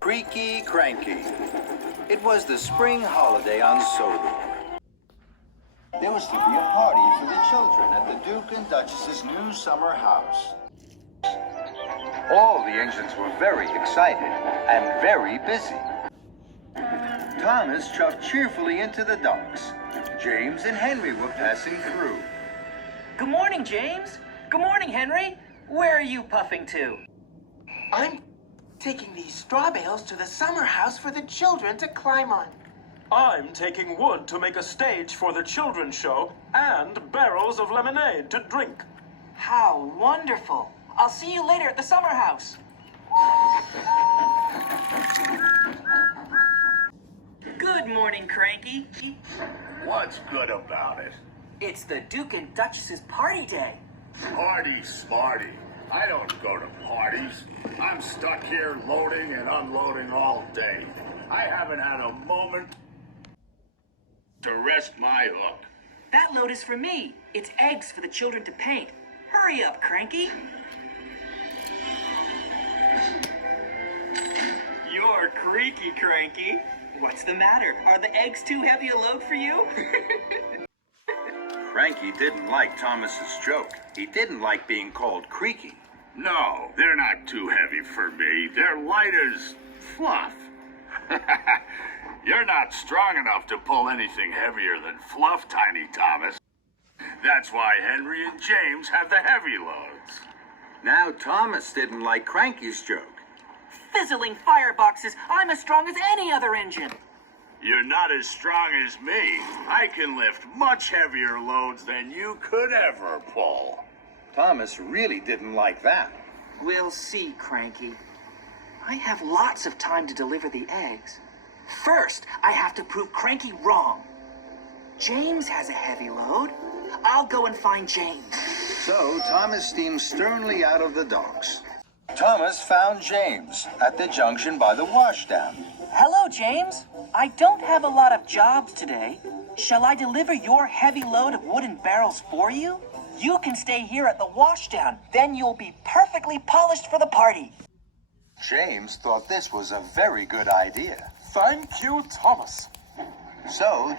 Creky Cranky. It was the spring holiday on Sodor. There was to be a party for the children at the Duke and Duchess's new summer house. All the engines were very excited and very busy. Thomas chuffed cheerfully into the docks. James and Henry were passing through. Good morning, James. Good morning, Henry. Where are you puffing to? I'm taking these straw bales to the summer house for the children to climb on. I'm taking wood to make a stage for the children's show and barrels of lemonade to drink. How wonderful. I'll see you later at the summer house. Good morning, Cranky. What's good about it? It's the Duke and Duchess's party day. Party smarty. I don't go to parties. I'm stuck here loading and unloading all day. I haven't had a moment to rest my hook. That load is for me. It's eggs for the children to paint. Hurry up, Cranky. You're Creky Cranky. What's the matter? Are the eggs too heavy a load for you? Cranky didn't like Thomas's joke. He didn't like being called creaky. No, they're not too heavy for me. They're light as fluff. You're not strong enough to pull anything heavier than fluff, Tiny Thomas. That's why Henry and James have the heavy loads. Now Thomas didn't like Cranky's joke. Fizzling fireboxes. I'm as strong as any other engine. You're not as strong as me. I can lift much heavier loads than you could ever pull. Thomas really didn't like that. We'll see, Cranky. I have lots of time to deliver the eggs. First, I have to prove Cranky wrong. James has a heavy load. I'll go and find James. So Thomas steamed sternly out of the docks. Thomas found James at the junction by the washdown. Hello, James. I don't have a lot of jobs today. Shall I deliver your heavy load of wooden barrels for you? You can stay here at the washdown. Then you'll be perfectly polished for the party. James thought this was a very good idea. Thank you, Thomas. So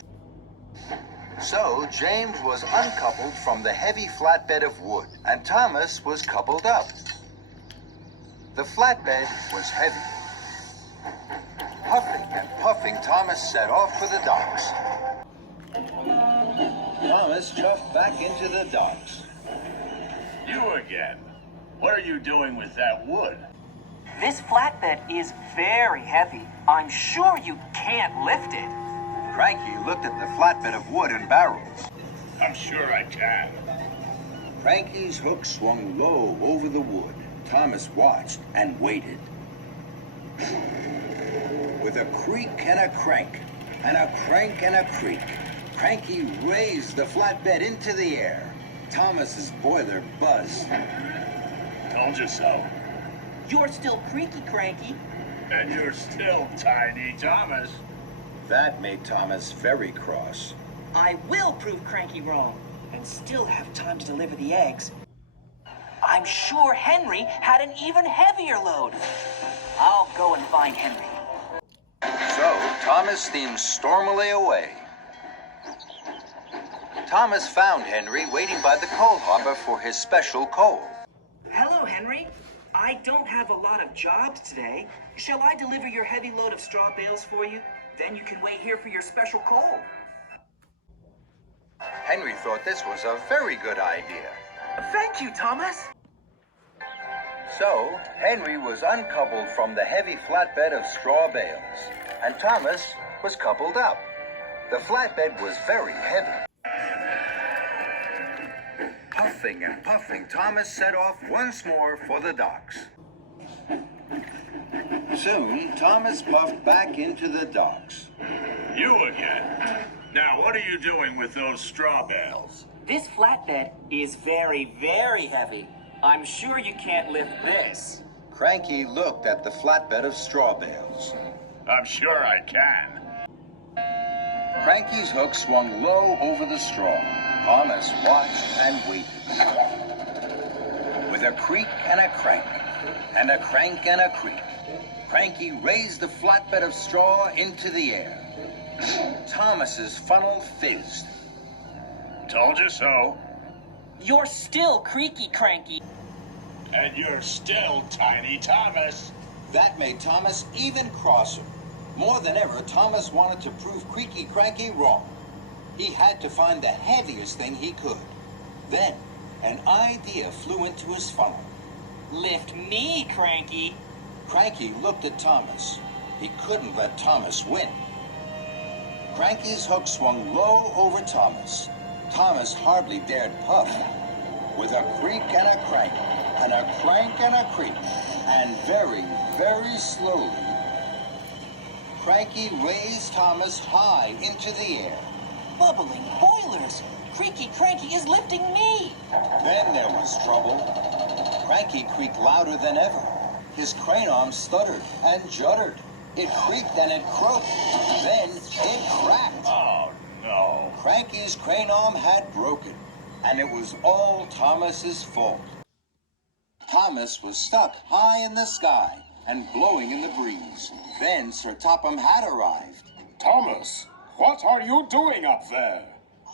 James was uncoupled from the heavy flatbed of wood, and Thomas was coupled up. The flatbed was heavy. Huffing and puffing, Thomas set off for the docks. Thomas chuffed back into the docks. You again. What are you doing with that wood? This flatbed is very heavy. I'm sure you can't lift it. Cranky looked at the flatbed of wood and barrels. I'm sure I can. Cranky's hook swung low over the wood. Thomas watched and waited. With a creak and a crank, and a crank and a creak, Cranky raised the flatbed into the air. Thomas's boiler buzzed. Told you so. You're still Creky Cranky. And you're still Tiny Thomas. That made Thomas very cross. I will prove Cranky wrong and still have time to deliver the eggs. I'm sure Henry had an even heavier load. I'll go and find Henry. So Thomas steamed stormily away. Thomas found Henry waiting by the coal hopper for his special coal. Hello, Henry. I don't have a lot of jobs today. Shall I deliver your heavy load of straw bales for you? Then you can wait here for your special coal. Henry thought this was a very good idea. Thank you, Thomas. So Henry was uncoupled from the heavy flatbed of straw bales, and Thomas was coupled up. The flatbed was very heavy. Puffing and puffing, Thomas set off once more for the docks. Soon, Thomas puffed back into the docks. You again. Now, what are you doing with those straw bales? This flatbed is very, very heavy. I'm sure you can't lift this. Cranky looked at the flatbed of straw bales. I'm sure I can. Cranky's hook swung low over the straw. Thomas watched and waited. With a creak and a crank, and a crank and a creak, Cranky raised the flatbed of straw into the air. Thomas's funnel fizzed. Told you so. You're still Creky Cranky. And you're still Tiny Thomas. That made Thomas even crosser. More than ever, Thomas wanted to prove Creky Cranky wrong. He had to find the heaviest thing he could. Then, an idea flew into his funnel. Lift me, Cranky. Cranky looked at Thomas. He couldn't let Thomas win. Cranky's hook swung low over Thomas. Thomas hardly dared puff. With a creak and a crank, and a crank and a creak, and very, very slowly, Cranky raised Thomas high into the air. Bubbling boilers. Creky Cranky is lifting me. Then there was trouble. Cranky creaked louder than ever. His crane arm stuttered and juddered. It creaked and it croaked. Then it cracked. Oh, no. Cranky's crane arm had broken, and it was all Thomas's fault. Thomas was stuck high in the sky and blowing in the breeze. Then Sir Topham had arrived. Thomas, what are you doing up there?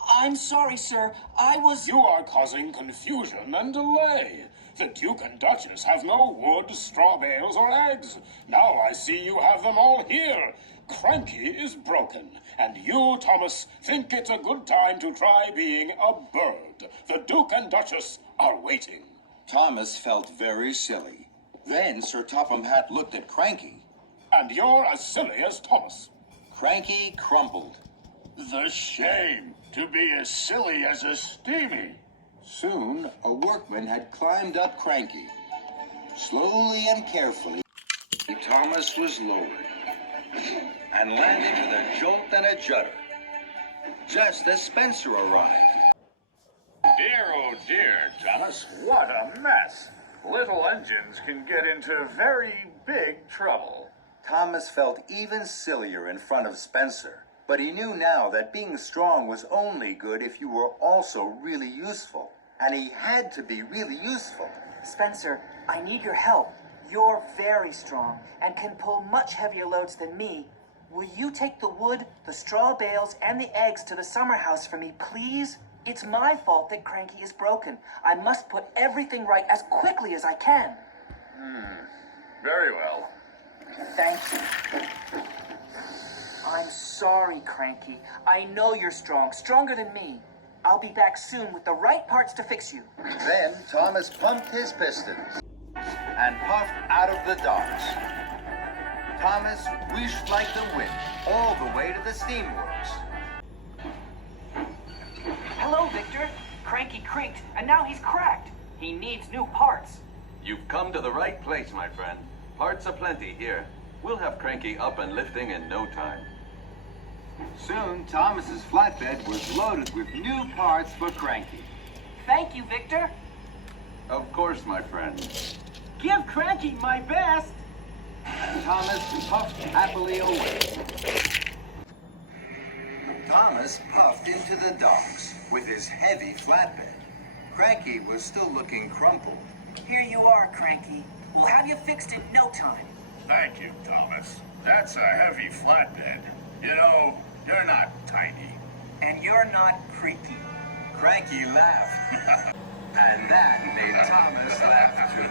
I'm sorry, sir. I was... You are causing confusion and delay. The Duke and Duchess have no wood, straw bales, or eggs. Now I see you have them all here. Cranky is broken, and you, Thomas, think it's a good time to try being a bird. The Duke and Duchess are waiting. Thomas felt very silly. Then Sir Topham Hatt looked at Cranky. And you're as silly as Thomas. Cranky crumpled. The shame to be as silly as a steamy. Soon, a workman had climbed up Cranky. Slowly and carefully, Thomas was lowered and landed with a jolt and a judder, just as Spencer arrived. Dear, oh dear, Thomas, what a mess. Little engines can get into very big trouble. Thomas felt even sillier in front of Spencer, but he knew now that being strong was only good if you were also really useful. And he had to be really useful. Spencer, I need your help. You're very strong and can pull much heavier loads than me. Will you take the wood, the straw bales, and the eggs to the summer house for me, please? It's my fault that Cranky is broken. I must put everything right as quickly as I can. Very well. Thank you. I'm sorry, Cranky. I know you're strong, stronger than me. I'll be back soon with the right parts to fix you. Then Thomas pumped his pistons and puffed out of the docks. Thomas whished like the wind all the way to the steamworks. Hello, Victor. Cranky creaked, and now he's cracked. He needs new parts. You've come to the right place, my friend. Parts aplenty here. We'll have Cranky up and lifting in no time. Soon, Thomas's flatbed was loaded with new parts for Cranky. Thank you, Victor. Of course, my friend. Give Cranky my best. And Thomas puffed happily away. Thomas puffed into the docks with his heavy flatbed. Cranky was still looking crumpled. Here you are, Cranky. We'll have you fixed in no time. Thank you, Thomas. That's a heavy flatbed. You know, you're not tiny. And you're not creaky. Cranky laughed. And that made Thomas laugh too.